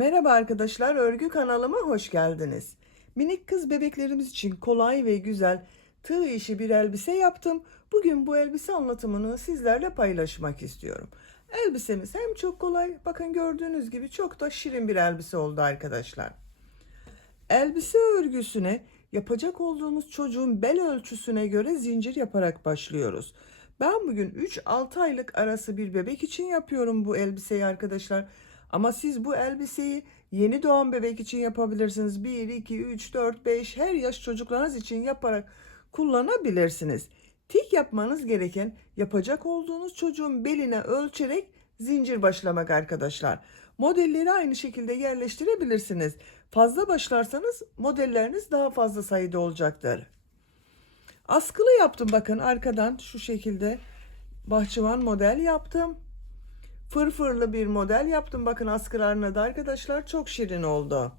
Merhaba arkadaşlar, örgü kanalıma hoş geldiniz. Minik kız bebeklerimiz için kolay ve güzel tığ işi bir elbise yaptım. Bugün bu elbise anlatımını sizlerle paylaşmak istiyorum. Elbisemiz hem çok kolay, bakın gördüğünüz gibi çok da şirin bir elbise oldu arkadaşlar. Elbise örgüsüne yapacak olduğumuz çocuğun bel ölçüsüne göre zincir yaparak başlıyoruz. Ben bugün 3-6 aylık arası bir bebek için yapıyorum bu elbiseyi arkadaşlar. Ama siz bu elbiseyi yeni doğan bebek için yapabilirsiniz. 1, 2, 3, 4, 5 her yaş çocuklarınız için yaparak kullanabilirsiniz. Tik yapmanız gereken yapacak olduğunuz çocuğun beline ölçerek zincir başlamak arkadaşlar. Modelleri aynı şekilde yerleştirebilirsiniz. Fazla başlarsanız modelleriniz daha fazla sayıda olacaktır. Askılı yaptım, bakın arkadan şu şekilde bahçıvan model yaptım. Fırfırlı bir model yaptım. Bakın askılarına da arkadaşlar çok şirin oldu.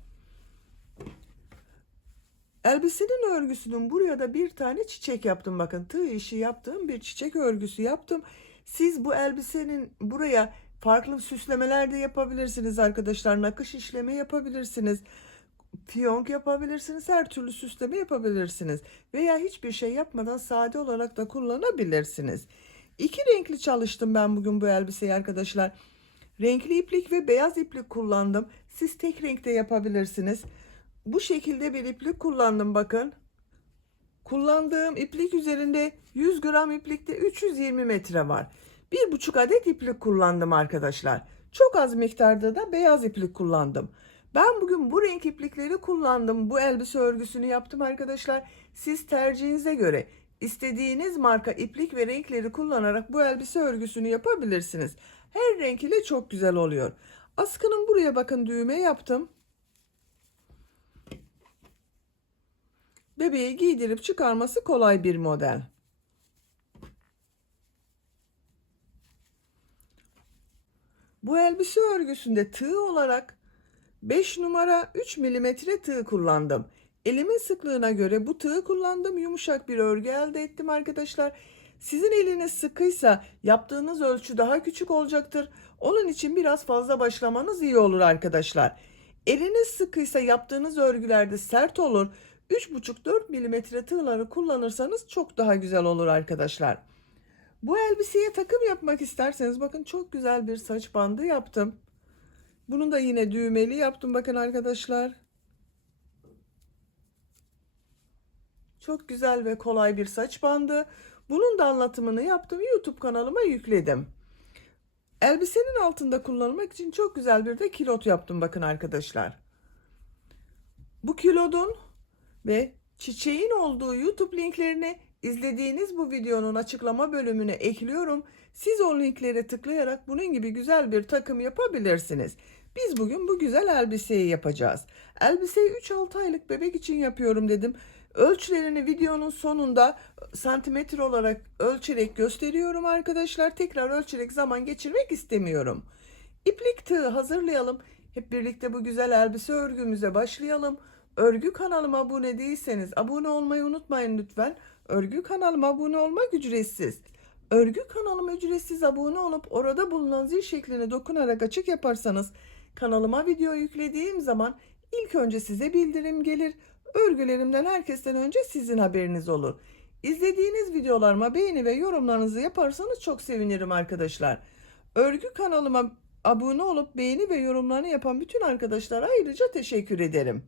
Elbisenin örgüsünün buraya da bir tane çiçek yaptım. Bakın tığ işi yaptığım bir çiçek örgüsü yaptım. Siz bu elbisenin buraya farklı süslemeler de yapabilirsiniz arkadaşlar. Nakış işlemi yapabilirsiniz. Fiyonk yapabilirsiniz. Her türlü süsleme yapabilirsiniz. Veya hiçbir şey yapmadan sade olarak da kullanabilirsiniz. İki renkli çalıştım ben bugün bu elbiseyi arkadaşlar. Renkli iplik ve beyaz iplik kullandım. Siz tek renkte yapabilirsiniz. Bu şekilde bir iplik kullandım bakın. Kullandığım iplik üzerinde 100 gram iplikte 320 metre var. 1,5 adet iplik kullandım arkadaşlar. Çok az miktarda da beyaz iplik kullandım. Ben bugün bu renk iplikleri kullandım. Bu elbise örgüsünü yaptım arkadaşlar. Siz tercihinize göre istediğiniz marka iplik ve renkleri kullanarak bu elbise örgüsünü yapabilirsiniz. Her renk ile çok güzel oluyor. Askının buraya bakın düğme yaptım. Bebeği giydirip çıkarması kolay bir model. Bu elbise örgüsünde tığ olarak 5 numara 3 milimetre tığ kullandım. Elimin sıklığına göre bu tığı kullandım. Yumuşak bir örgü elde ettim arkadaşlar. Sizin eliniz sıkıysa yaptığınız ölçü daha küçük olacaktır. Onun için biraz fazla başlamanız iyi olur arkadaşlar. Eliniz sıkıysa yaptığınız örgülerde sert olur. 3,5-4 milimetre tığları kullanırsanız çok daha güzel olur arkadaşlar. Bu elbiseye takım yapmak isterseniz bakın çok güzel bir saç bandı yaptım. Bunu da yine düğmeli yaptım bakın arkadaşlar. Çok güzel ve kolay bir saç bandı. Bunun da anlatımını yaptım. YouTube kanalıma yükledim. Elbisenin altında kullanmak için çok güzel bir de kilot yaptım bakın arkadaşlar. Bu kilodun ve çiçeğin olduğu YouTube linklerini izlediğiniz bu videonun açıklama bölümüne ekliyorum. Siz o linklere tıklayarak bunun gibi güzel bir takım yapabilirsiniz. Biz bugün bu güzel elbiseyi yapacağız. Elbiseyi 3-6 aylık bebek için yapıyorum dedim. Ölçülerini videonun sonunda santimetre olarak ölçerek gösteriyorum arkadaşlar. Tekrar ölçerek zaman geçirmek istemiyorum. İplik tığı hazırlayalım. Hep birlikte bu güzel elbise örgümüze başlayalım. Örgü kanalıma abone değilseniz abone olmayı unutmayın lütfen. Örgü kanalıma abone olmak ücretsiz. Örgü kanalıma ücretsiz abone olup orada bulunan zil şekline dokunarak açık yaparsanız kanalıma video yüklediğim zaman ilk önce size bildirim gelir. Örgülerimden herkesten önce sizin haberiniz olur. İzlediğiniz videolarıma beğeni ve yorumlarınızı yaparsanız çok sevinirim arkadaşlar. Örgü kanalıma abone olup beğeni ve yorumlarını yapan bütün arkadaşlara ayrıca teşekkür ederim.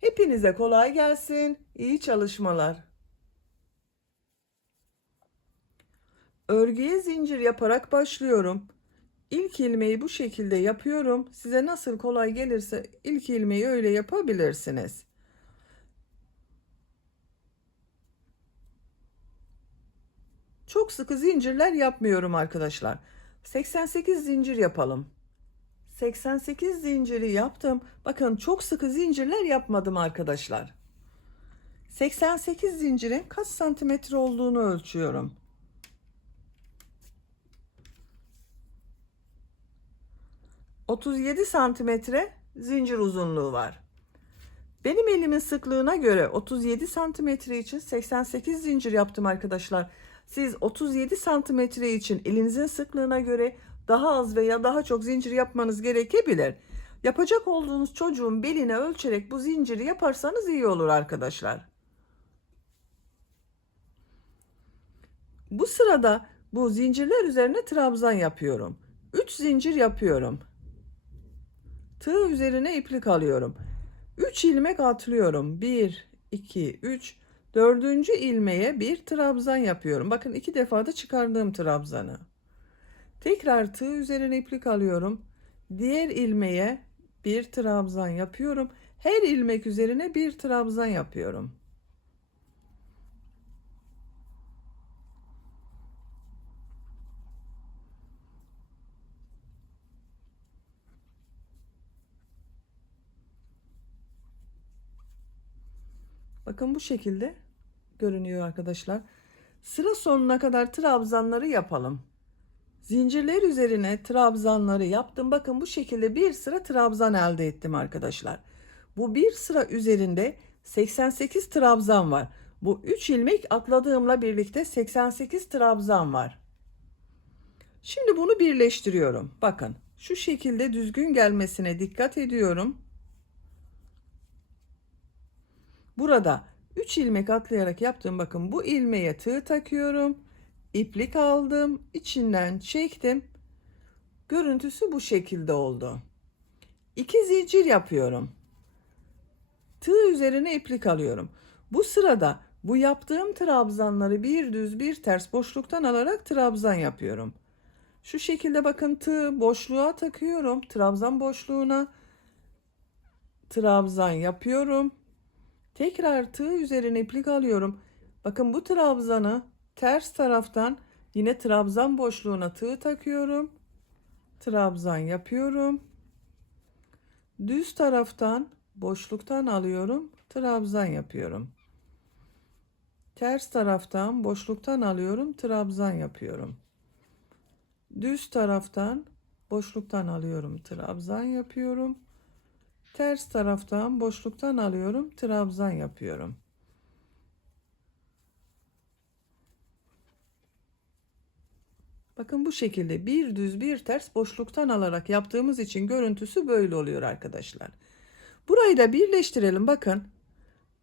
Hepinize kolay gelsin. İyi çalışmalar. Örgüye zincir yaparak başlıyorum. İlk ilmeği bu şekilde yapıyorum. Size nasıl kolay gelirse ilk ilmeği öyle yapabilirsiniz. Çok sıkı zincirler yapmıyorum arkadaşlar. 88 zincir yapalım. 88 zinciri yaptım. Bakın çok sıkı zincirler yapmadım arkadaşlar. 88 zincirin kaç santimetre olduğunu ölçüyorum. 37 santimetre zincir uzunluğu var. Benim elimin sıklığına göre 37 santimetre için 88 zincir yaptım arkadaşlar. Siz 37 santimetre için elinizin sıklığına göre daha az veya daha çok zincir yapmanız gerekebilir. Yapacak olduğunuz çocuğun beline ölçerek bu zinciri yaparsanız iyi olur arkadaşlar. Bu sırada bu zincirler üzerine trabzan yapıyorum. 3 zincir yapıyorum. Tığ üzerine iplik alıyorum. 3 ilmek atlıyorum. 1, 2, 3. Dördüncü ilmeğe bir trabzan yapıyorum. Bakın 2 defa da çıkardığım trabzanı. Tekrar tığ üzerine iplik alıyorum. Diğer ilmeğe bir trabzan yapıyorum. Her ilmek üzerine bir trabzan yapıyorum. Bakın bu şekilde görünüyor arkadaşlar. Sıra sonuna kadar trabzanları yapalım. Zincirler üzerine trabzanları yaptım. Bakın bu şekilde bir sıra trabzan elde ettim arkadaşlar. Bu bir sıra üzerinde 88 trabzan var. Bu 3 ilmek atladığımla birlikte 88 trabzan var. Şimdi bunu birleştiriyorum. Bakın şu şekilde düzgün gelmesine dikkat ediyorum. Burada 3 ilmek atlayarak yaptım. Bakın bu ilmeğe tığ takıyorum. İplik aldım. İçinden çektim. Görüntüsü bu şekilde oldu. 2 zincir yapıyorum. Tığ üzerine iplik alıyorum. Bu sırada bu yaptığım trabzanları bir düz bir ters boşluktan alarak trabzan yapıyorum. Şu şekilde bakın tığ boşluğa takıyorum. Trabzan boşluğuna trabzan yapıyorum. Tekrar tığ üzerine iplik alıyorum. Bakın bu trabzanı ters taraftan yine trabzan boşluğuna tığ takıyorum. Trabzan yapıyorum. Düz taraftan boşluktan alıyorum. Trabzan yapıyorum. Ters taraftan boşluktan alıyorum. Trabzan yapıyorum. Düz taraftan boşluktan alıyorum. Trabzan yapıyorum. Ters taraftan boşluktan alıyorum. Trabzan yapıyorum. Bakın bu şekilde bir düz bir ters boşluktan alarak yaptığımız için görüntüsü böyle oluyor arkadaşlar. Burayı da birleştirelim. Bakın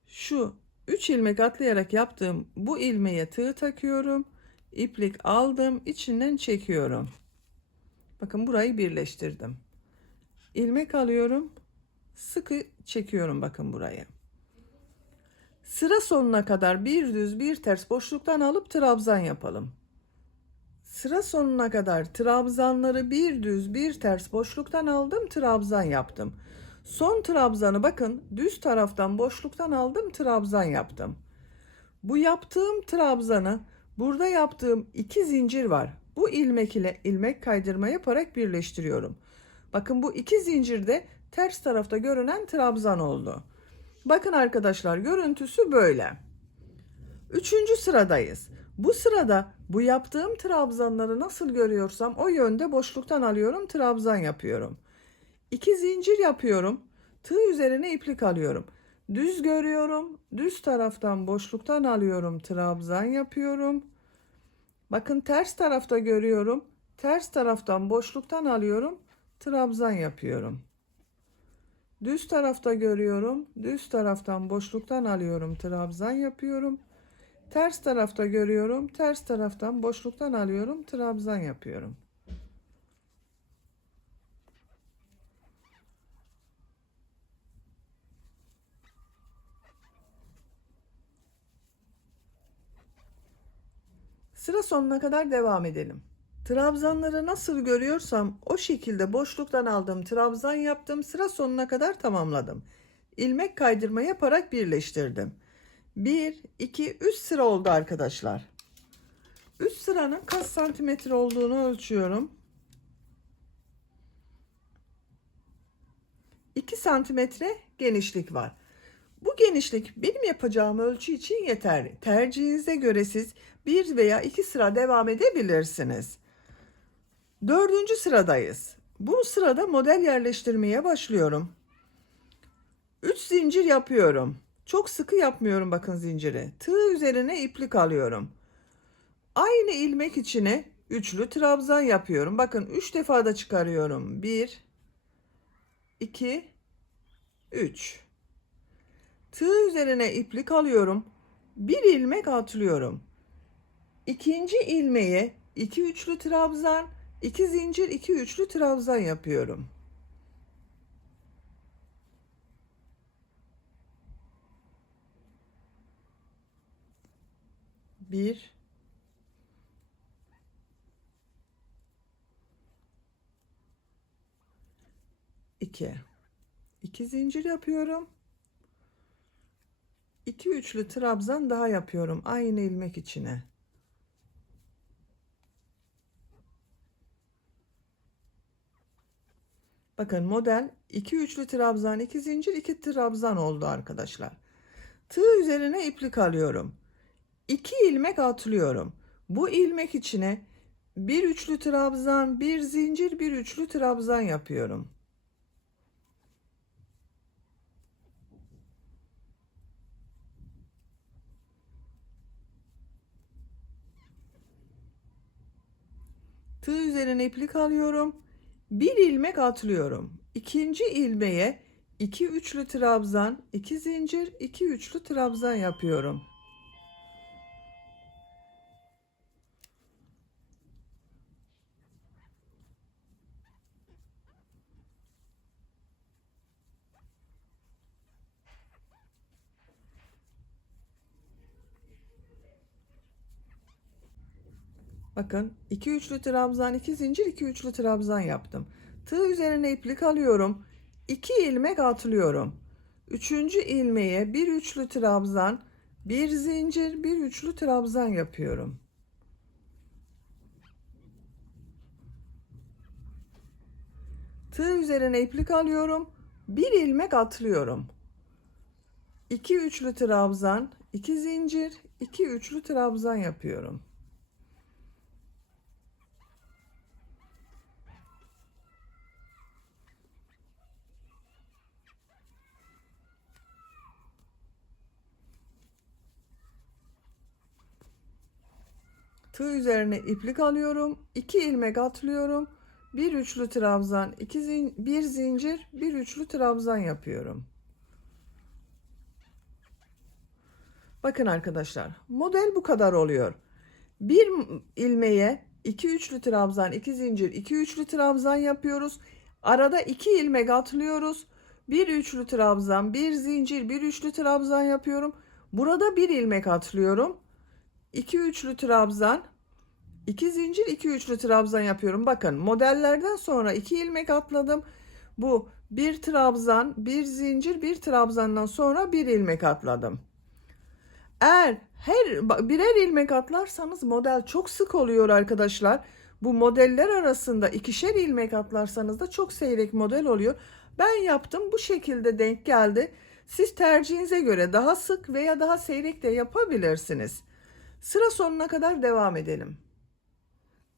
şu 3 ilmek atlayarak yaptığım bu ilmeğe tığ takıyorum. İplik aldım, içinden çekiyorum. Bakın burayı birleştirdim. İlmek alıyorum, sıkı çekiyorum bakın burayı. Sıra sonuna kadar bir düz bir ters boşluktan alıp trabzan yapalım. Sıra sonuna kadar trabzanları bir düz bir ters boşluktan aldım, trabzan yaptım. Son trabzanı bakın düz taraftan boşluktan aldım, trabzan yaptım. Bu yaptığım trabzanı burada yaptığım 2 zincir var. Bu ilmek ile ilmek kaydırma yaparak birleştiriyorum. Bakın bu 2 zincirde ters tarafta görünen trabzan oldu. Bakın arkadaşlar görüntüsü böyle. 3. sıradayız. Bu sırada bu yaptığım trabzanları nasıl görüyorsam o yönde boşluktan alıyorum, trabzan yapıyorum. 2 zincir yapıyorum. Tığ üzerine iplik alıyorum. Düz görüyorum. Düz taraftan boşluktan alıyorum, trabzan yapıyorum. Bakın ters tarafta görüyorum. Ters taraftan boşluktan alıyorum, trabzan yapıyorum. Düz tarafta görüyorum. Düz taraftan boşluktan alıyorum, trabzan yapıyorum. Ters tarafta görüyorum. Ters taraftan boşluktan alıyorum, trabzan yapıyorum. Sıra sonuna kadar devam edelim. Trabzanları nasıl görüyorsam o şekilde boşluktan aldım, trabzan yaptım. Sıra sonuna kadar tamamladım. İlmek kaydırma yaparak birleştirdim. 1, 2, 3 sıra oldu arkadaşlar. 3 sıranın kaç santimetre olduğunu ölçüyorum. 2 santimetre genişlik var. Bu genişlik benim yapacağım ölçü için yeterli. Tercihinize göre siz 1 veya 2 sıra devam edebilirsiniz. 4. sıradayız. Bu sırada model yerleştirmeye başlıyorum. 3 zincir yapıyorum. Çok sıkı yapmıyorum bakın zinciri. Tığ üzerine iplik alıyorum. Aynı ilmek içine üçlü trabzan yapıyorum. Bakın 3 defa da çıkarıyorum. 1, 2, 3. Tığ üzerine iplik alıyorum. Bir ilmek atlıyorum. İkinci ilmeğe 2 üçlü trabzan, 2 zincir, 2 üçlü trabzan yapıyorum. Bir, 2. 2 zincir yapıyorum. 2 üçlü trabzan daha yapıyorum aynı ilmek içine. Bakın model 2 üçlü trabzan, 2 zincir, 2 trabzan oldu arkadaşlar. Tığ üzerine iplik alıyorum. 2 ilmek atlıyorum. Bu ilmek içine bir üçlü trabzan, bir zincir, bir üçlü trabzan yapıyorum. Tığ üzerine iplik alıyorum. Bir ilmek atlıyorum. İkinci ilmeğe 2 üçlü trabzan, 2 zincir, 2 üçlü trabzan yapıyorum. Bakın 2 üçlü trabzan, 2 zincir, 2 üçlü trabzan yaptım. Tığ üzerine iplik alıyorum. 2 ilmek atlıyorum. Üçüncü ilmeğe bir üçlü trabzan, bir zincir, bir üçlü trabzan yapıyorum. Tığ üzerine iplik alıyorum. Bir ilmek atlıyorum. 2 üçlü trabzan, 2 zincir, 2 üçlü trabzan yapıyorum. Tığ üzerine iplik alıyorum. 2 ilmek atlıyorum. Bir üçlü trabzan, bir zincir, bir üçlü trabzan yapıyorum. Bakın arkadaşlar, model bu kadar oluyor. Bir ilmeğe 2 üçlü trabzan, 2 zincir, 2 üçlü trabzan yapıyoruz. Arada 2 ilmek atlıyoruz. Bir üçlü trabzan, bir zincir, bir üçlü trabzan yapıyorum. Burada bir ilmek atlıyorum. 2 üçlü trabzan, 2 zincir, 2 üçlü trabzan yapıyorum. Bakın modellerden sonra 2 ilmek atladım. Bu bir trabzan, bir zincir, bir trabzandan sonra bir ilmek atladım. Eğer birer ilmek atlarsanız model çok sık oluyor arkadaşlar. Bu modeller arasında ikişer ilmek atlarsanız da çok seyrek model oluyor. Ben yaptım, bu şekilde denk geldi. Siz tercihinize göre daha sık veya daha seyrek de yapabilirsiniz. Sıra sonuna kadar devam edelim.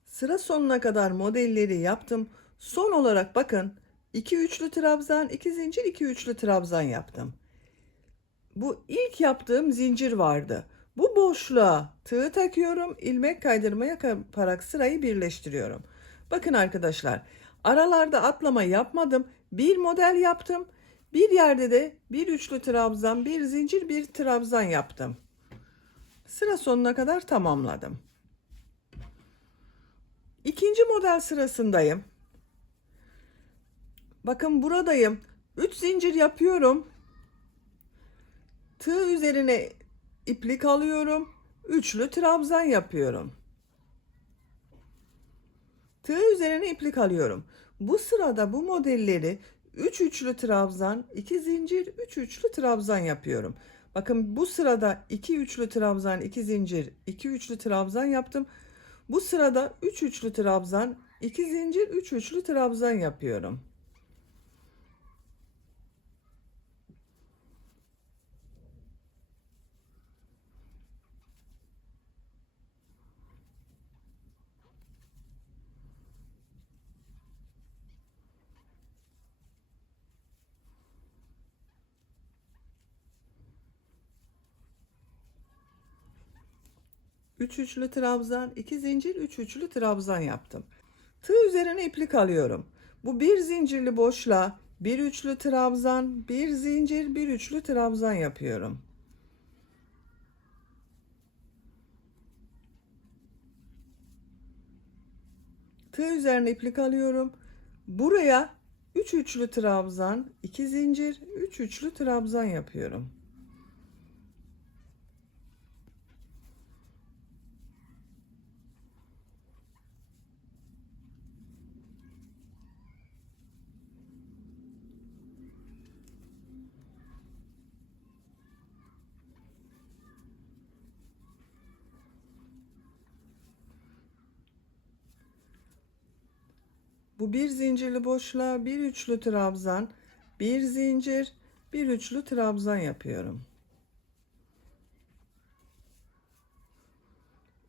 Sıra sonuna kadar modelleri yaptım. Son olarak bakın 2 üçlü trabzan, 2 zincir, 2 üçlü trabzan yaptım. Bu ilk yaptığım zincir vardı. Bu boşluğa tığ takıyorum, ilmek kaydırma yaparak sırayı birleştiriyorum. Bakın arkadaşlar, aralarda atlama yapmadım. Bir model yaptım. Bir yerde de bir üçlü trabzan, bir zincir, bir trabzan yaptım. Sıra sonuna kadar tamamladım. İkinci model sırasındayım. Bakın buradayım. 3 zincir yapıyorum. Tığ üzerine iplik alıyorum. Üçlü trabzan yapıyorum. Tığ üzerine iplik alıyorum. Bu sırada bu modelleri 3 üçlü trabzan, 2 zincir, 3 üçlü trabzan yapıyorum. Bakın bu sırada 2 üçlü trabzan, 2 zincir, 2 üçlü trabzan yaptım. Bu sırada 3 üçlü trabzan, 2 zincir, 3 üçlü trabzan yapıyorum. Üç üçlü trabzan, 2 zincir, 3 üçlü trabzan yaptım. Tığ üzerine iplik alıyorum. Bu bir zincirli boşluğa Bir üçlü trabzan, bir zincir, bir üçlü trabzan yapıyorum. Tığ üzerine iplik alıyorum. Buraya 3 üçlü trabzan, 2 zincir, 3 üçlü trabzan yapıyorum. Bu bir zincirli boşluğa bir üçlü trabzan, bir zincir, bir üçlü trabzan yapıyorum.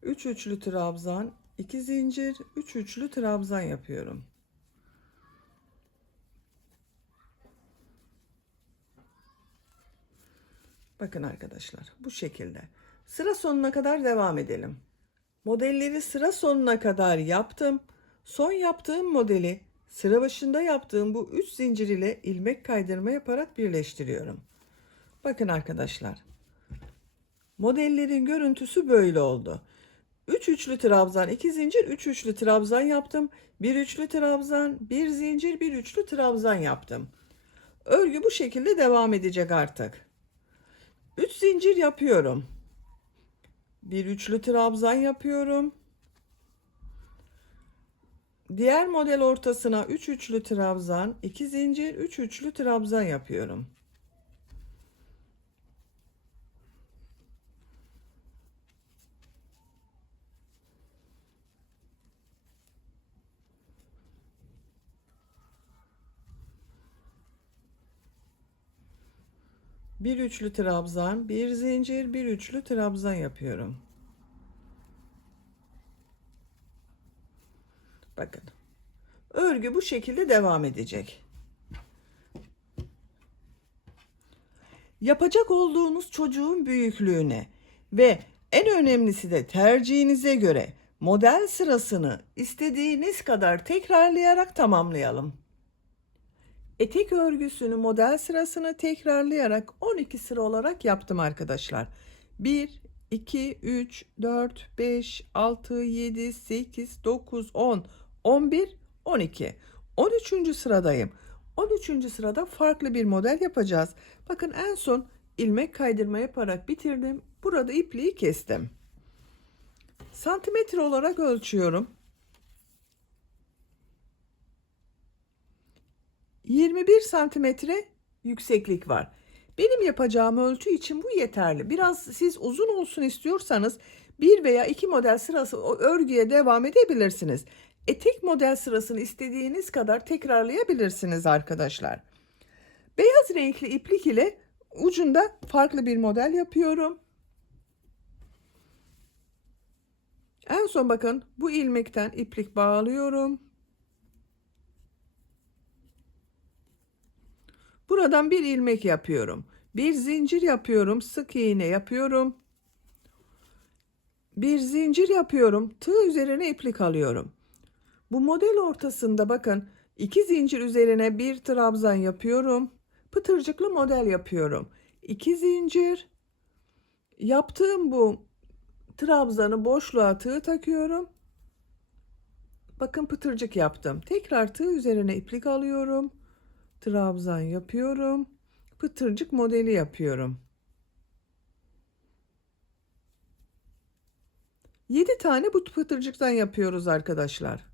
3 üçlü trabzan, 2 zincir, 3 üçlü trabzan yapıyorum. Bakın arkadaşlar, bu şekilde. Sıra sonuna kadar devam edelim. Modelleri sıra sonuna kadar yaptım. Son yaptığım modeli sıra başında yaptığım bu 3 zincir ile ilmek kaydırma yaparak birleştiriyorum. Bakın arkadaşlar. Modellerin görüntüsü böyle oldu. 3 üçlü trabzan, 2 zincir, 3 üçlü trabzan yaptım. 1 üçlü trabzan, 1 zincir, 1 üçlü trabzan yaptım. Örgü bu şekilde devam edecek artık. 3 zincir yapıyorum. 1 üçlü trabzan yapıyorum. Diğer model ortasına 3 üçlü trabzan, 2 zincir, 3 üçlü trabzan yapıyorum. Bir üçlü trabzan, bir zincir, bir üçlü trabzan yapıyorum. Bakın. Örgü bu şekilde devam edecek. Yapacak olduğunuz çocuğun büyüklüğüne ve en önemlisi de tercihinize göre model sırasını istediğiniz kadar tekrarlayarak tamamlayalım. Etek örgüsünü model sırasını tekrarlayarak 12 sıra olarak yaptım arkadaşlar. 1, 2, 3, 4, 5, 6, 7, 8, 9, 10, 11, 12. 13. sıradayım. 13. sırada farklı bir model yapacağız. Bakın en son ilmek kaydırma yaparak bitirdim. Burada ipliği kestim. Santimetre olarak ölçüyorum. 21 santimetre yükseklik var. Benim yapacağım ölçü için bu yeterli. Biraz siz uzun olsun istiyorsanız bir veya iki model sırası o örgüye devam edebilirsiniz. Etek model sırasını istediğiniz kadar tekrarlayabilirsiniz arkadaşlar. Beyaz renkli iplik ile ucunda farklı bir model yapıyorum. En son bakın bu ilmekten iplik bağlıyorum. Buradan bir ilmek yapıyorum. Bir zincir yapıyorum. Sık iğne yapıyorum. Bir zincir yapıyorum. Tığ üzerine iplik alıyorum. Bu model ortasında bakın 2 zincir üzerine bir trabzan yapıyorum. Pıtırcıklı model yapıyorum. 2 zincir yaptığım bu trabzanı boşluğa tığ takıyorum. Bakın pıtırcık yaptım. Tekrar tığ üzerine iplik alıyorum. Trabzan yapıyorum. Pıtırcık modeli yapıyorum. 7 tane bu pıtırcıktan yapıyoruz arkadaşlar.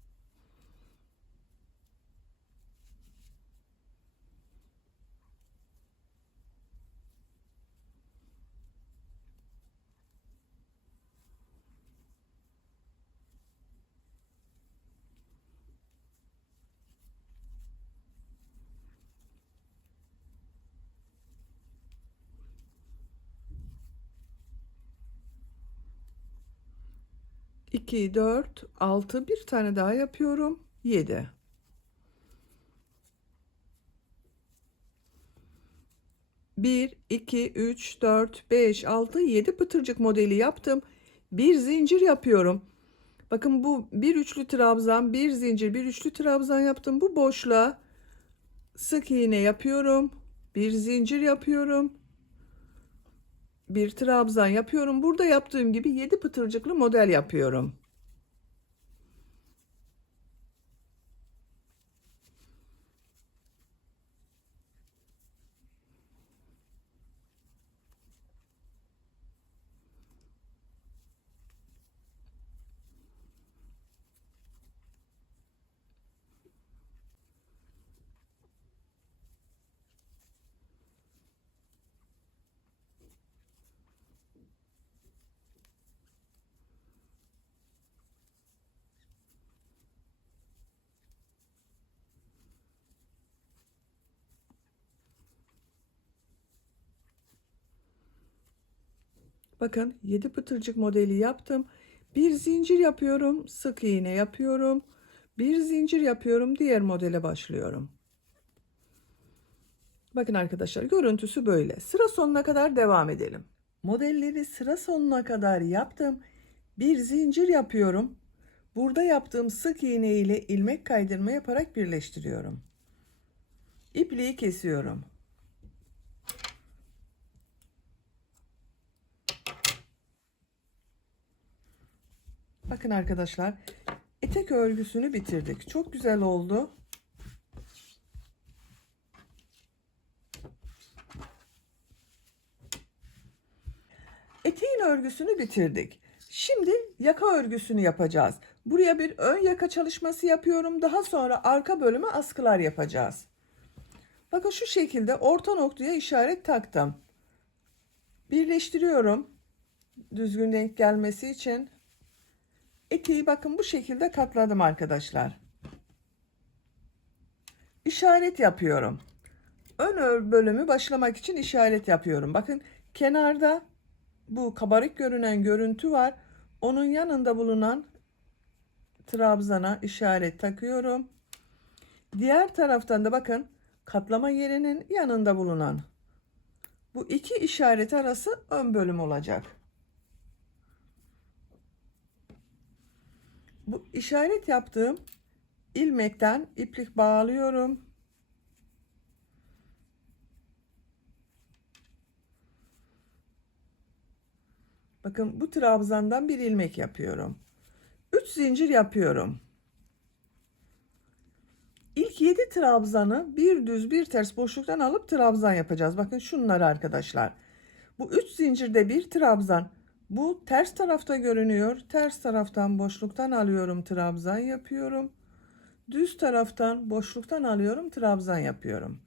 İki, dört, altı, bir tane daha yapıyorum. 7. Bir, iki, üç, dört, beş, altı, 7 pıtırcık modeli yaptım. Bir zincir yapıyorum. Bakın bu bir üçlü trabzan, bir zincir, bir üçlü trabzan yaptım. Bu boşluğa Sık iğne yapıyorum. Bir zincir yapıyorum. Bir trabzan yapıyorum. Burada yaptığım gibi 7 pıtırcıklı model yapıyorum. Bakın 7 pıtırcık modeli yaptım. Bir zincir yapıyorum, sık iğne yapıyorum. Bir zincir yapıyorum, diğer modele başlıyorum. Bakın arkadaşlar, görüntüsü böyle. Sıra sonuna kadar devam edelim. Modelleri sıra sonuna kadar yaptım. Bir zincir yapıyorum. Burada yaptığım sık iğne ile ilmek kaydırma yaparak birleştiriyorum. İpliği kesiyorum. Bakın arkadaşlar, etek örgüsünü bitirdik. Çok güzel oldu. Eteğin örgüsünü bitirdik. Şimdi yaka örgüsünü yapacağız. Buraya bir ön yaka çalışması yapıyorum. Daha sonra arka bölüme askılar yapacağız. Bakın şu şekilde orta noktaya işaret taktım. Birleştiriyorum. Düzgün denk gelmesi için. Eteği bakın bu şekilde katladım arkadaşlar. İşaret yapıyorum. Ön bölümü başlamak için işaret yapıyorum. Bakın kenarda bu kabarık görünen görüntü var. Onun yanında bulunan trabzana işaret takıyorum. Diğer taraftan da bakın katlama yerinin yanında bulunan bu iki işaret arası ön bölüm olacak. Bu işaret yaptığım ilmekten iplik bağlıyorum. Bakın bu trabzandan bir ilmek yapıyorum. 3 zincir yapıyorum. İlk 7 trabzanı bir düz bir ters boşluktan alıp trabzan yapacağız. Bakın şunları arkadaşlar. Bu 3 zincirde bir trabzan. Bu ters tarafta görünüyor. Ters taraftan boşluktan alıyorum, trabzan yapıyorum. Düz taraftan boşluktan alıyorum, trabzan yapıyorum.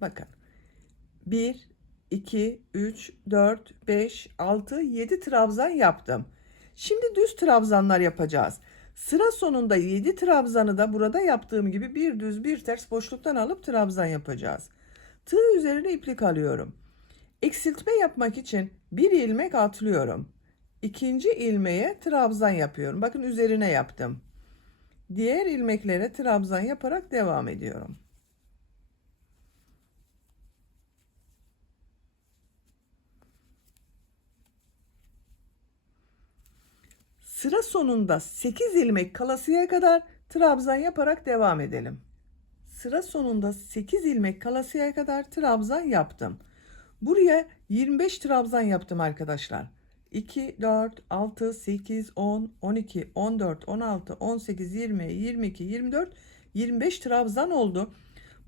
Bakın. 1, 2, 3, 4, 5, 6, 7 trabzan yaptım. Şimdi düz trabzanlar yapacağız. Sıra sonunda 7 trabzanı da burada yaptığım gibi bir düz bir ters boşluktan alıp trabzan yapacağız. Tığ üzerine iplik alıyorum. Eksiltme yapmak için bir ilmek atlıyorum. İkinci ilmeğe trabzan yapıyorum. Bakın üzerine yaptım. Diğer ilmeklere trabzan yaparak devam ediyorum. Sıra sonunda 8 ilmek kalasıya kadar trabzan yaparak devam edelim. Sıra sonunda 8 ilmek kalasıya kadar trabzan yaptım. Buraya 25 trabzan yaptım arkadaşlar. 2, 4, 6, 8, 10, 12, 14, 16, 18, 20, 22, 24, 25 trabzan oldu.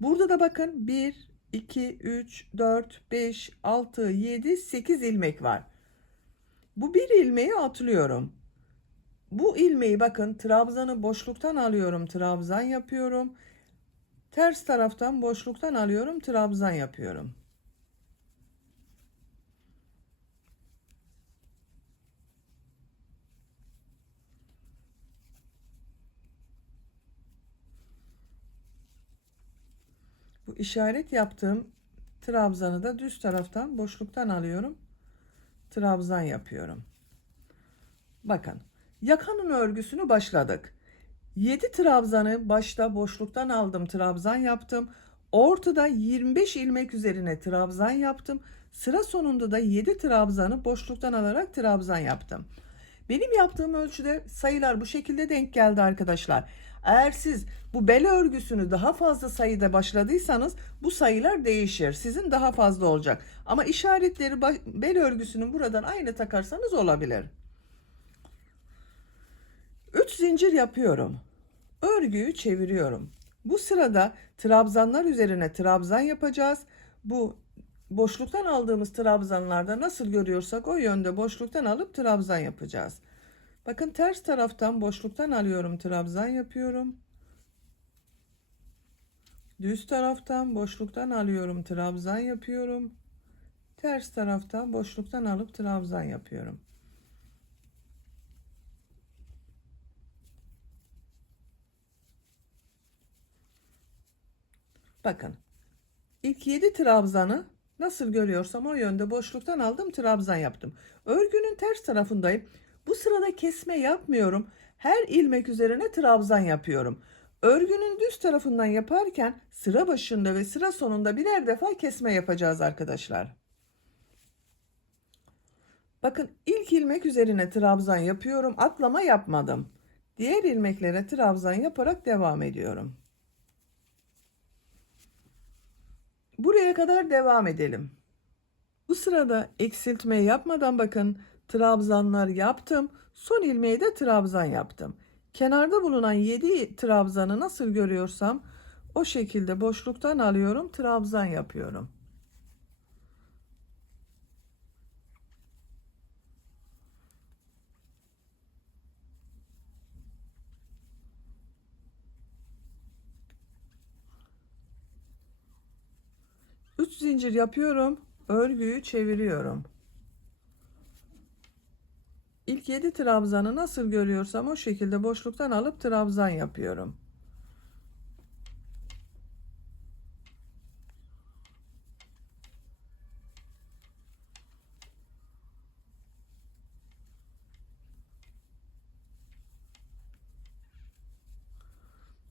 Burada da bakın 1, 2, 3, 4, 5, 6, 7, 8 ilmek var. Bu bir ilmeği atlıyorum. Bu ilmeği bakın trabzanı boşluktan alıyorum, trabzan yapıyorum. Ters taraftan boşluktan alıyorum, trabzan yapıyorum. Bu işaret yaptığım trabzanı da düz taraftan boşluktan alıyorum, trabzan yapıyorum. Bakın yakanın örgüsünü başladık. 7 trabzanı başta boşluktan aldım, trabzan yaptım. Ortada 25 ilmek üzerine trabzan yaptım. Sıra sonunda da 7 trabzanı boşluktan alarak trabzan yaptım. Benim yaptığım ölçüde sayılar bu şekilde denk geldi arkadaşlar. Eğer siz bu bel örgüsünü daha fazla sayıda başladıysanız bu sayılar değişir. Sizin daha fazla olacak. Ama işaretleri bel örgüsünün buradan aynı takarsanız olabilir. 3 zincir yapıyorum. Örgüyü çeviriyorum. Bu sırada trabzanlar üzerine trabzan yapacağız. Bu boşluktan aldığımız trabzanlarda nasıl görüyorsak o yönde boşluktan alıp trabzan yapacağız. Bakın ters taraftan boşluktan alıyorum, trabzan yapıyorum. Düz taraftan boşluktan alıyorum, trabzan yapıyorum. Ters taraftan boşluktan alıp trabzan yapıyorum. Bakın. İlk 7 trabzanı nasıl görüyorsam o yönde boşluktan aldım, trabzan yaptım. Örgünün ters tarafındayım. Bu sırada kesme yapmıyorum. Her ilmek üzerine trabzan yapıyorum. Örgünün düz tarafından yaparken sıra başında ve sıra sonunda birer defa kesme yapacağız arkadaşlar. Bakın ilk ilmek üzerine trabzan yapıyorum. Atlama yapmadım. Diğer ilmeklere trabzan yaparak devam ediyorum. Buraya kadar devam edelim. Bu sırada eksiltme yapmadan bakın trabzanlar yaptım. Son ilmeğe de trabzan yaptım. Kenarda bulunan 7 trabzanı nasıl görüyorsam o şekilde boşluktan alıyorum, trabzan yapıyorum. Üç zincir yapıyorum. Örgüyü çeviriyorum. İlk 7 trabzanı nasıl görüyorsam o şekilde boşluktan alıp trabzan yapıyorum.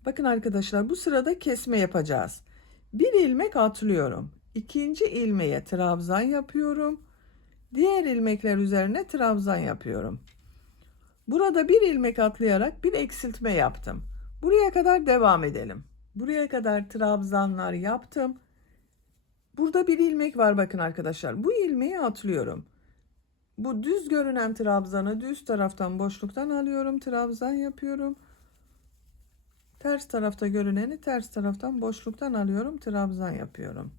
Bakın arkadaşlar, bu sırada kesme yapacağız. Bir ilmek atlıyorum. İkinci ilmeğe trabzan yapıyorum. Diğer ilmekler üzerine trabzan yapıyorum. Burada bir ilmek atlayarak bir eksiltme yaptım. Buraya kadar devam edelim. Buraya kadar trabzanlar yaptım. Burada bir ilmek var bakın arkadaşlar. Bu ilmeği atlıyorum. Bu düz görünen trabzanı düz taraftan boşluktan alıyorum. Trabzan yapıyorum. Ters tarafta görüneni ters taraftan boşluktan alıyorum. Trabzan yapıyorum.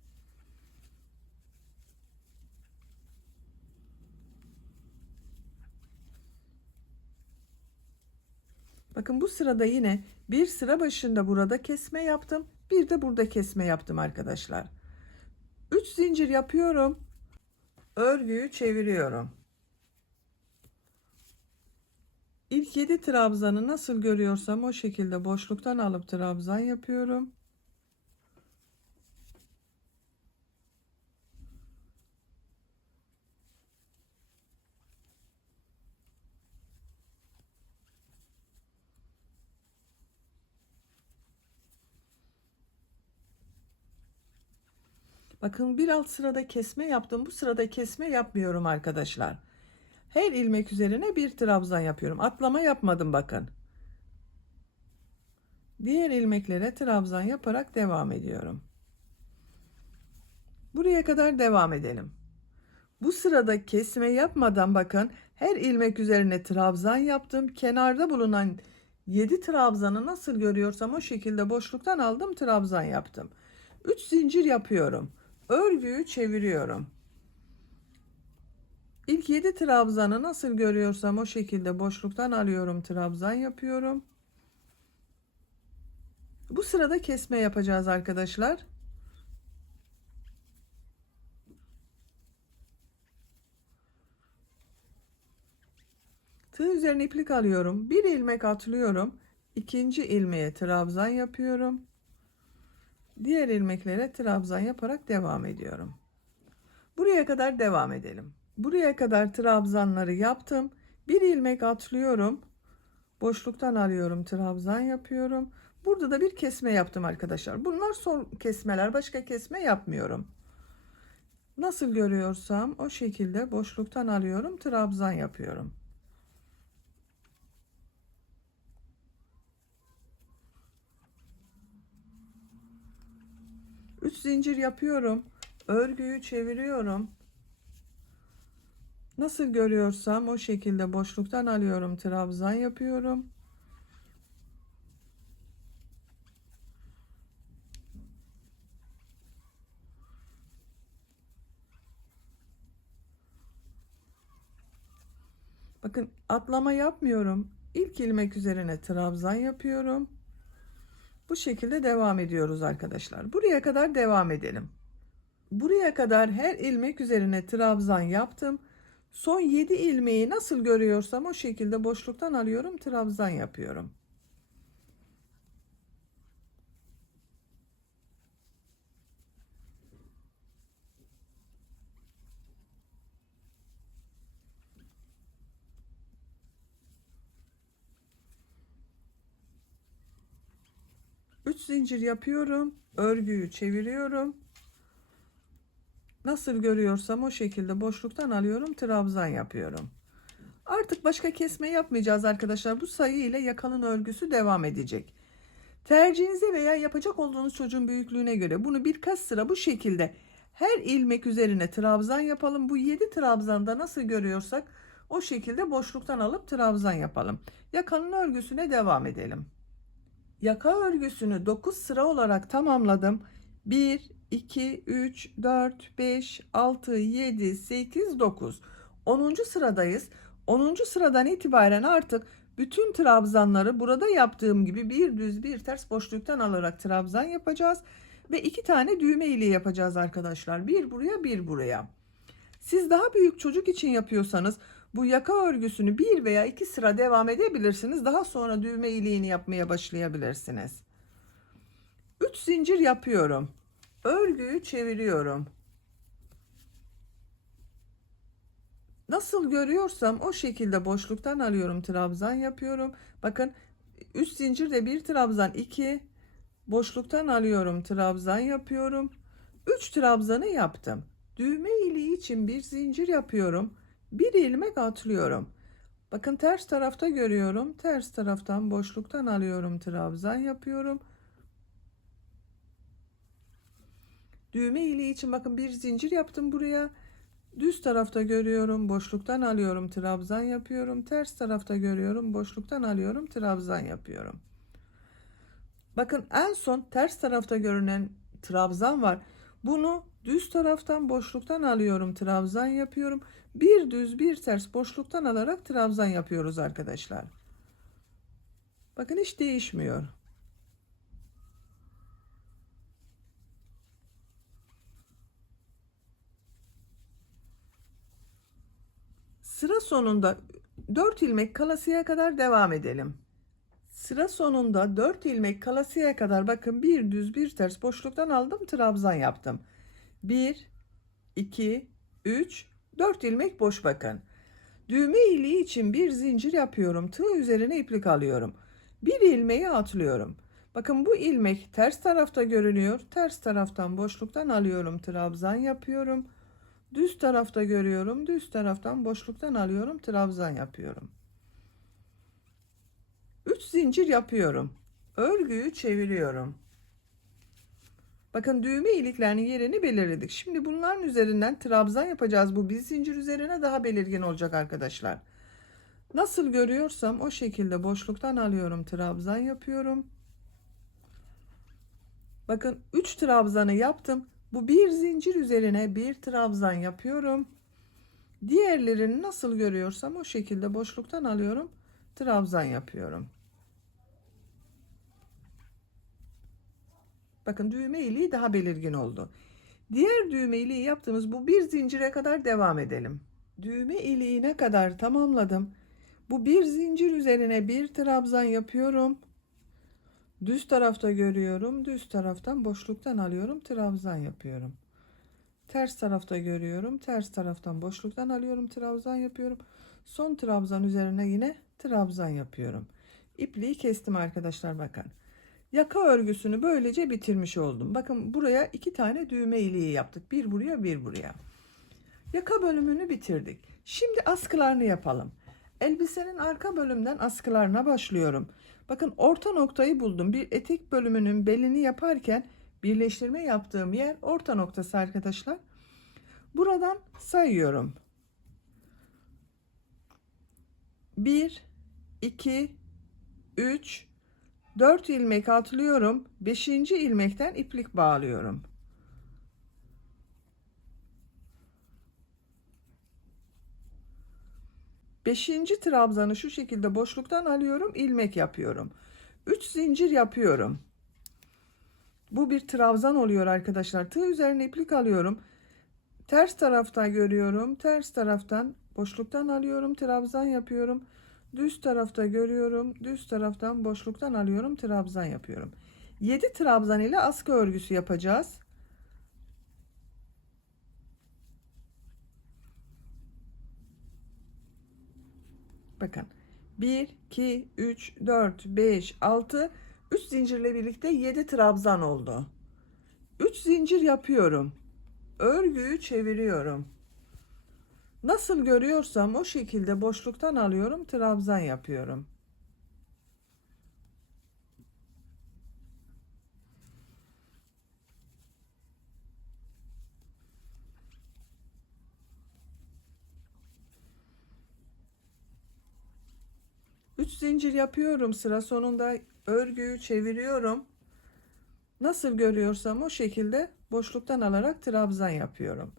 Bakın bu sırada yine bir sıra başında burada kesme yaptım. Bir de burada kesme yaptım arkadaşlar. 3 zincir yapıyorum. Örgüyü çeviriyorum. İlk 7 trabzanı nasıl görüyorsam o şekilde boşluktan alıp trabzan yapıyorum. Bakın bir alt sırada kesme yaptım. Bu sırada kesme yapmıyorum arkadaşlar. Her ilmek üzerine bir trabzan yapıyorum. Atlama yapmadım bakın. Diğer ilmeklere trabzan yaparak devam ediyorum. Buraya kadar devam edelim. Bu sırada kesme yapmadan bakın her ilmek üzerine trabzan yaptım. Kenarda bulunan 7 trabzanı nasıl görüyorsam o şekilde boşluktan aldım, trabzan yaptım. 3 zincir yapıyorum. Örgüyü çeviriyorum. İlk 7 trabzanı nasıl görüyorsam o şekilde boşluktan alıyorum, trabzan yapıyorum. Bu sırada kesme yapacağız arkadaşlar. Tığ üzerine iplik alıyorum. Bir ilmek atlıyorum. İkinci ilmeğe trabzan yapıyorum. Diğer ilmeklere trabzan yaparak devam ediyorum. Buraya kadar devam edelim. Buraya kadar trabzanları yaptım. Bir ilmek atlıyorum. Boşluktan alıyorum, trabzan yapıyorum. Burada da bir kesme yaptım arkadaşlar. Bunlar son kesmeler. Başka kesme yapmıyorum. Nasıl görüyorsam o şekilde boşluktan alıyorum. Trabzan yapıyorum. 3 zincir yapıyorum. Örgüyü çeviriyorum. Nasıl görüyorsam o şekilde boşluktan alıyorum. Trabzan yapıyorum. Bakın atlama yapmıyorum. İlk ilmek üzerine trabzan yapıyorum. Bu şekilde devam ediyoruz arkadaşlar. Buraya kadar devam edelim. Buraya kadar her ilmek üzerine trabzan yaptım. Son 7 ilmeği nasıl görüyorsam o şekilde boşluktan alıyorum, trabzan yapıyorum. Üç zincir yapıyorum. Örgüyü çeviriyorum. Nasıl görüyorsam o şekilde boşluktan alıyorum, trabzan yapıyorum. Artık başka kesme yapmayacağız arkadaşlar. Bu sayı ile yakanın örgüsü devam edecek. Tercihinize veya yapacak olduğunuz çocuğun büyüklüğüne göre bunu birkaç sıra bu şekilde her ilmek üzerine trabzan yapalım. Bu 7 trabzanda nasıl görüyorsak o şekilde boşluktan alıp trabzan yapalım. Yakanın örgüsüne devam edelim. Yaka örgüsünü 9 sıra olarak tamamladım. 1, 2, 3, 4, 5, 6, 7, 8, 9. 10. sıradayız. 10. sıradan itibaren artık bütün trabzanları burada yaptığım gibi bir düz bir ters boşluktan alarak trabzan yapacağız. Ve 2 tane düğme iliği yapacağız arkadaşlar. Bir buraya bir buraya. Siz daha büyük çocuk için yapıyorsanız bu yaka örgüsünü bir veya iki sıra devam edebilirsiniz. Daha sonra düğme iliğini yapmaya başlayabilirsiniz. 3 zincir yapıyorum. Örgüyü çeviriyorum. Nasıl görüyorsam o şekilde boşluktan alıyorum, trabzan yapıyorum. Bakın 3 zincir de bir trabzan, 2 boşluktan alıyorum, trabzan yapıyorum. 3 trabzanı yaptım. Düğme iliği için bir zincir yapıyorum. Bir ilmek atlıyorum. Bakın ters tarafta görüyorum. Ters taraftan boşluktan alıyorum, trabzan yapıyorum. Düğme iliği için bakın bir zincir yaptım buraya. Düz tarafta görüyorum, boşluktan alıyorum, trabzan yapıyorum. Ters tarafta görüyorum, boşluktan alıyorum, trabzan yapıyorum. Bakın en son ters tarafta görünen trabzan var. Bunu düz taraftan boşluktan alıyorum, trabzan yapıyorum. Bir düz bir ters boşluktan alarak trabzan yapıyoruz arkadaşlar. Bakın hiç değişmiyor. Sıra sonunda 4 ilmek kalasıya kadar devam edelim. Sıra sonunda 4 ilmek kalasıya kadar bakın bir düz bir ters boşluktan aldım, trabzan yaptım. 1, 2, 3, 4 ilmek boş bakın. Düğme iliği için bir zincir yapıyorum. Tığ üzerine iplik alıyorum. Bir ilmeği atlıyorum. Bakın bu ilmek ters tarafta görünüyor. Ters taraftan boşluktan alıyorum, trabzan yapıyorum. Düz tarafta görüyorum. Düz taraftan boşluktan alıyorum, trabzan yapıyorum. 3 zincir yapıyorum. Örgüyü çeviriyorum. Bakın düğme iliklerinin yerini belirledik. Şimdi bunların üzerinden trabzan yapacağız. Bu bir zincir üzerine daha belirgin olacak arkadaşlar. Nasıl görüyorsam o şekilde boşluktan alıyorum, trabzan yapıyorum. Bakın 3 trabzanı yaptım. Bu bir zincir üzerine bir trabzan yapıyorum. Diğerlerini nasıl görüyorsam o şekilde boşluktan alıyorum, trabzan yapıyorum. Bakın düğme iliği daha belirgin oldu. Diğer düğme iliği yaptığımız bu bir zincire kadar devam edelim. Düğme iliğine kadar tamamladım. Bu bir zincir üzerine bir trabzan yapıyorum. Düz tarafta görüyorum. Düz taraftan boşluktan alıyorum, trabzan yapıyorum. Ters tarafta görüyorum. Ters taraftan boşluktan alıyorum, trabzan yapıyorum. Son trabzan üzerine yine trabzan yapıyorum. İpliği kestim arkadaşlar bakın. Yaka örgüsünü böylece bitirmiş oldum. Bakın buraya 2 tane düğme iliği yaptık. Bir buraya, bir buraya. Yaka bölümünü bitirdik. Şimdi askılarını yapalım. Elbisenin arka bölümden askılarına başlıyorum. Bakın orta noktayı buldum. Bir etek bölümünün belini yaparken birleştirme yaptığım yer orta noktası arkadaşlar. Buradan sayıyorum. 1, 2, 3, 4 ilmek atlıyorum. 5. ilmekten iplik bağlıyorum. Beşinci trabzanı şu şekilde boşluktan alıyorum, ilmek yapıyorum. 3 zincir yapıyorum. Bu bir trabzan oluyor arkadaşlar. Tığ üzerine iplik alıyorum. Ters taraftan görüyorum. Ters taraftan boşluktan alıyorum, trabzan yapıyorum. Düz tarafta görüyorum. Düz taraftan boşluktan alıyorum, trabzan yapıyorum. 7 trabzan ile askı örgüsü yapacağız. Bakın 1, 2, 3, 4, 5, 6, 3 zincirle birlikte 7 trabzan oldu. 3 zincir yapıyorum. Örgüyü çeviriyorum. Nasıl görüyorsam o şekilde boşluktan alıyorum, trabzan yapıyorum. Üç zincir yapıyorum, sıra sonunda örgüyü çeviriyorum. Nasıl görüyorsam o şekilde boşluktan alarak trabzan yapıyorum.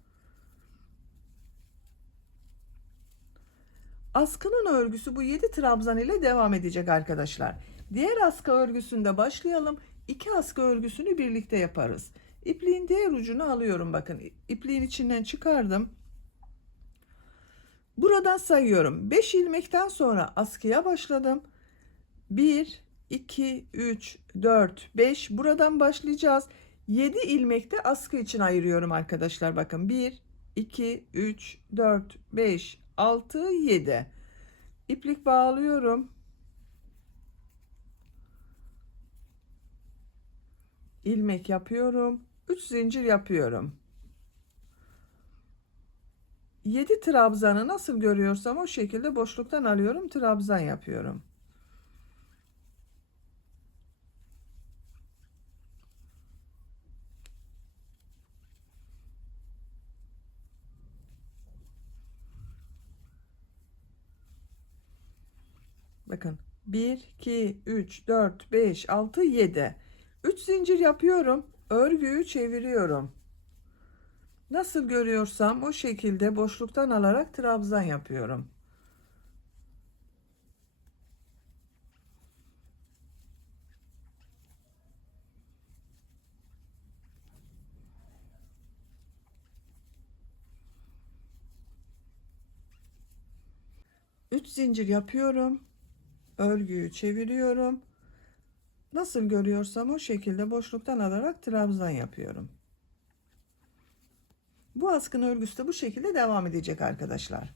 Askının örgüsü bu 7 trabzan ile devam edecek arkadaşlar. Diğer askı örgüsünde başlayalım. 2 askı örgüsünü birlikte yaparız. İpliğin diğer ucunu alıyorum, bakın. İpliğin içinden çıkardım. Buradan sayıyorum. 5 ilmekten sonra askıya başladım. 1, 2, 3, 4, 5. Buradan başlayacağız. 7 ilmekte askı için ayırıyorum arkadaşlar. Bakın 1, 2, 3, 4, 5, 6, 7. İplik bağlıyorum. İlmek yapıyorum. 3 zincir yapıyorum. 7 trabzanı nasıl görüyorsam o şekilde boşluktan alıyorum, trabzan yapıyorum. Bakın 1, 2, 3, 4, 5, 6, 7. 3 zincir yapıyorum. Örgüyü çeviriyorum. Nasıl görüyorsam o şekilde boşluktan alarak trabzan yapıyorum. Üç zincir yapıyorum. Örgüyü çeviriyorum. Nasıl görüyorsam o şekilde boşluktan alarak trabzan yapıyorum. Bu askının örgüsü de bu şekilde devam edecek arkadaşlar.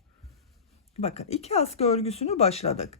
Bakın 2 askı örgüsünü başladık.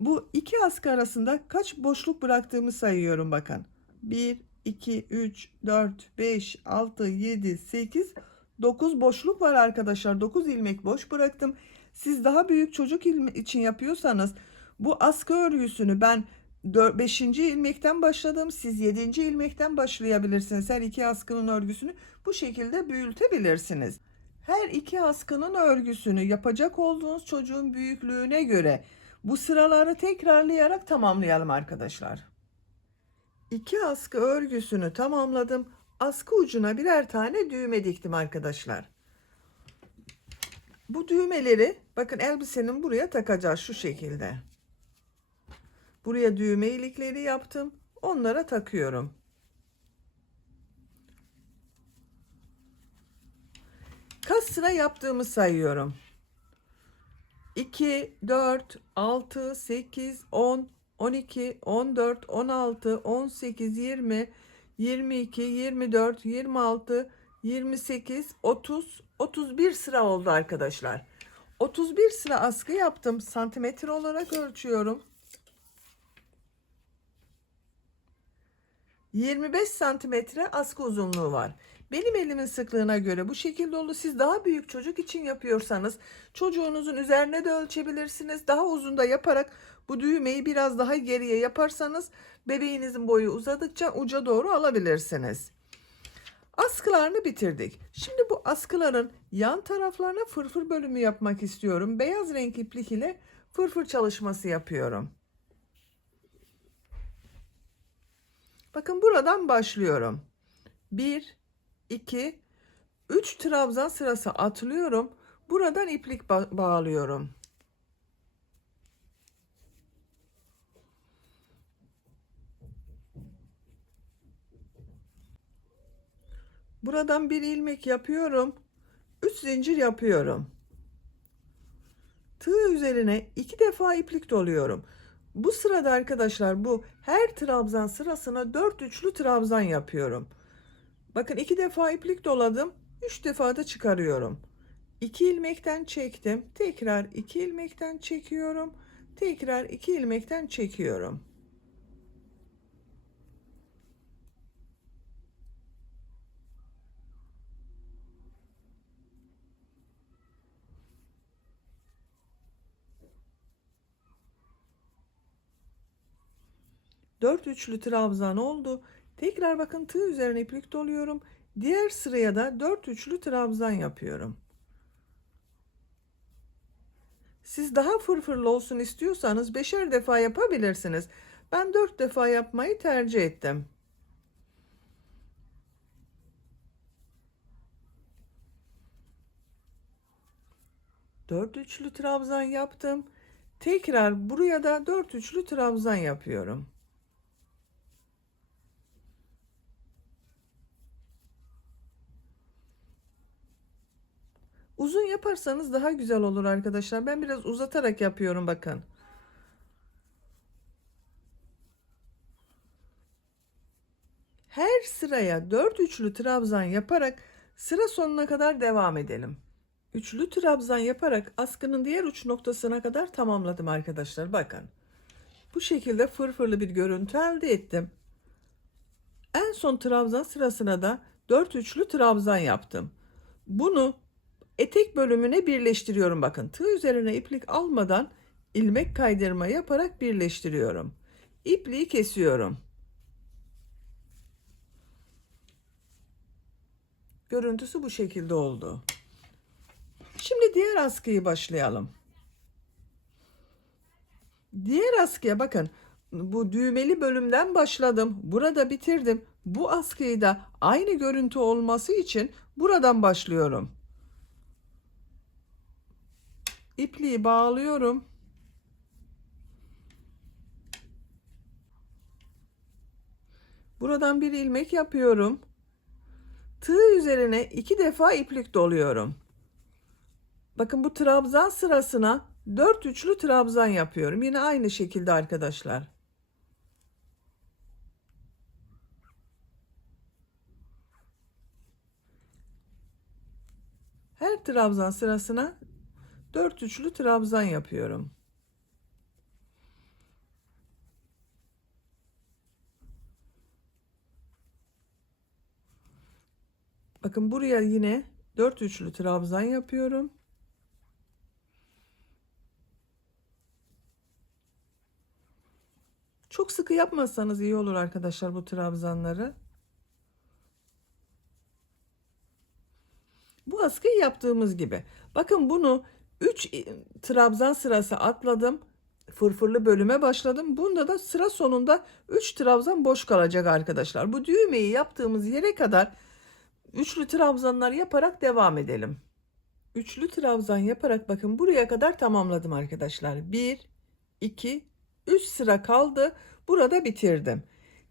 Bu 2 askı arasında kaç boşluk bıraktığımı sayıyorum, bakın. 1, 2, 3, 4, 5, 6, 7, 8, 9 boşluk var arkadaşlar. 9 ilmek boş bıraktım. Siz daha büyük çocuk için yapıyorsanız bu askı örgüsünü ben 5. ilmekten başladım. Siz 7. ilmekten başlayabilirsiniz. Her iki askının örgüsünü bu şekilde büyütebilirsiniz. Her iki askının örgüsünü yapacak olduğunuz çocuğun büyüklüğüne göre bu sıraları tekrarlayarak tamamlayalım arkadaşlar. 2 askı örgüsünü tamamladım. Askı ucuna birer tane düğme diktim arkadaşlar. Bu düğmeleri bakın elbisenin buraya takacağız şu şekilde. Buraya düğme ilikleri yaptım. Onlara takıyorum. Kaç sıra yaptığımı sayıyorum. 2, 4, 6, 8, 10, 12, 14, 16, 18, 20, 22, 24, 26, 28, 30, 31 sıra oldu arkadaşlar. 31 sıra askı yaptım. Santimetre olarak ölçüyorum. 25 santimetre askı uzunluğu var. Benim elimin sıklığına göre bu şekilde oldu. Siz daha büyük çocuk için yapıyorsanız çocuğunuzun üzerine de ölçebilirsiniz. Daha uzun da yaparak bu düğmeyi biraz daha geriye yaparsanız bebeğinizin boyu uzadıkça uca doğru alabilirsiniz. Askılarını bitirdik. Şimdi bu askıların yan taraflarına fırfır bölümü yapmak istiyorum. Beyaz renk iplik ile fırfır çalışması yapıyorum. Bakın buradan başlıyorum. 1, 2, 3 trabzan sırası atlıyorum. Buradan iplik bağlıyorum. Buradan bir ilmek yapıyorum. 3 zincir yapıyorum. Tığ üzerine 2 defa iplik doluyorum. Bu sırada arkadaşlar bu her trabzan sırasına 4 üçlü trabzan yapıyorum. Bakın 2 defa iplik doladım. 3 defa da çıkarıyorum. 2 ilmekten çektim. Tekrar 2 ilmekten çekiyorum. Tekrar 2 ilmekten çekiyorum. Dört üçlü trabzan oldu. Tekrar bakın tığ üzerine iplik doluyorum. Diğer sıraya da 4 üçlü trabzan yapıyorum. Siz daha fırfırlı olsun istiyorsanız 5'er defa yapabilirsiniz. Ben 4 defa yapmayı tercih ettim. Dört üçlü trabzan yaptım. Tekrar buraya da 4 üçlü trabzan yapıyorum. Uzun yaparsanız daha güzel olur arkadaşlar. Ben biraz uzatarak yapıyorum bakın. Her sıraya 4 üçlü trabzan yaparak sıra sonuna kadar devam edelim. Üçlü trabzan yaparak askının diğer uç noktasına kadar tamamladım arkadaşlar. Bakın. Bu şekilde fırfırlı bir görüntü elde ettim. En son trabzan sırasına da 4 üçlü trabzan yaptım. Bunu etek bölümüne birleştiriyorum. Bakın tığ üzerine iplik almadan ilmek kaydırma yaparak birleştiriyorum. İpliği kesiyorum. Görüntüsü bu şekilde oldu. Şimdi diğer askıyı başlayalım. Diğer askıya bakın. Bu düğmeli bölümden başladım. Burada bitirdim. Bu askıyı da aynı görüntü olması için buradan başlıyorum. İpliği bağlıyorum. Buradan bir ilmek yapıyorum. Tığ üzerine 2 defa iplik doluyorum. Bakın bu trabzan sırasına 4 üçlü trabzan yapıyorum. Yine aynı şekilde arkadaşlar. Her trabzan sırasına 4 üçlü trabzan yapıyorum. Bakın buraya yine 4 üçlü trabzan yapıyorum. Çok sıkı yapmazsanız iyi olur arkadaşlar bu trabzanları. Bu askıyı yaptığımız gibi. Bakın bunu 3 trabzan sırası atladım. Fırfırlı bölüme başladım. Bunda da sıra sonunda 3 trabzan boş kalacak arkadaşlar. Bu düğmeyi yaptığımız yere kadar üçlü trabzanlar yaparak devam edelim. Üçlü trabzan yaparak bakın buraya kadar tamamladım arkadaşlar. 1, 2, 3 sıra kaldı. Burada bitirdim.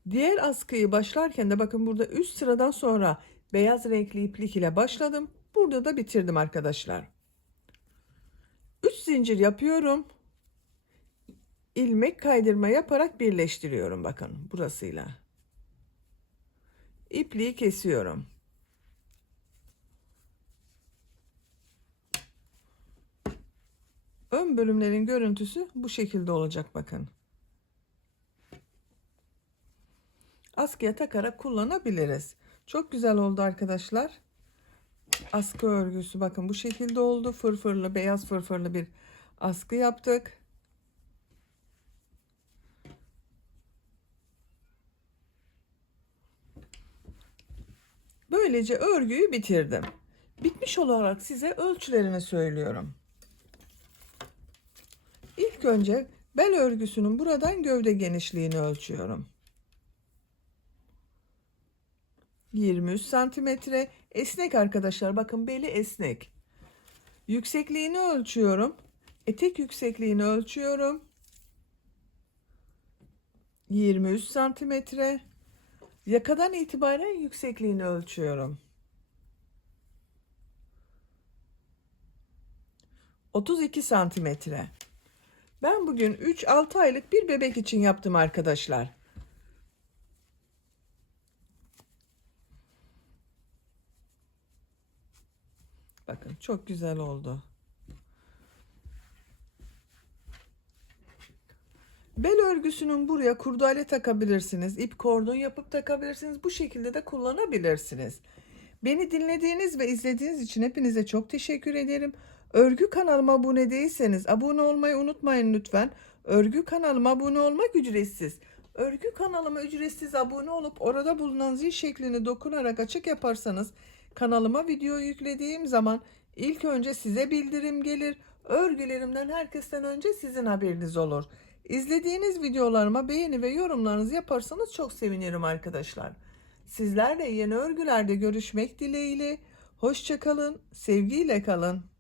Diğer askıyı başlarken de bakın burada üst sıradan sonra beyaz renkli iplik ile başladım. Burada da bitirdim arkadaşlar. 3 zincir yapıyorum. İlmek kaydırma yaparak birleştiriyorum bakın burasıyla. İpliği kesiyorum. Ön bölümlerin görüntüsü bu şekilde olacak bakın. askıya takarak kullanabiliriz. Çok güzel oldu arkadaşlar. Askı örgüsü bakın bu şekilde oldu. Fırfırlı, beyaz fırfırlı bir askı yaptık. Böylece örgüyü bitirdim. Bitmiş olarak size ölçülerini söylüyorum. İlk önce bel örgüsünün buradan gövde genişliğini ölçüyorum. 23 santimetre. Esnek arkadaşlar, bakın beli esnek. Yüksekliğini ölçüyorum. Etek yüksekliğini ölçüyorum. 23 santimetre. Yakadan itibaren yüksekliğini ölçüyorum. 32 santimetre. Ben bugün 3-6 aylık bir bebek için yaptım arkadaşlar. Bakın çok güzel oldu. Bel örgüsünün buraya kurdale takabilirsiniz. İp kordon yapıp takabilirsiniz. Bu şekilde de kullanabilirsiniz. Beni dinlediğiniz ve izlediğiniz için hepinize çok teşekkür ederim. Örgü kanalıma abone değilseniz abone olmayı unutmayın lütfen. Örgü kanalıma abone olmak ücretsiz. Örgü kanalıma ücretsiz abone olup orada bulunan zil şeklini dokunarak açık yaparsanız kanalıma video yüklediğim zaman ilk önce size bildirim gelir. Örgülerimden herkesten önce sizin haberiniz olur. İzlediğiniz videolarıma beğeni ve yorumlarınızı yaparsanız çok sevinirim arkadaşlar. Sizlerle yeni örgülerde görüşmek dileğiyle. Hoşça kalın, sevgiyle kalın.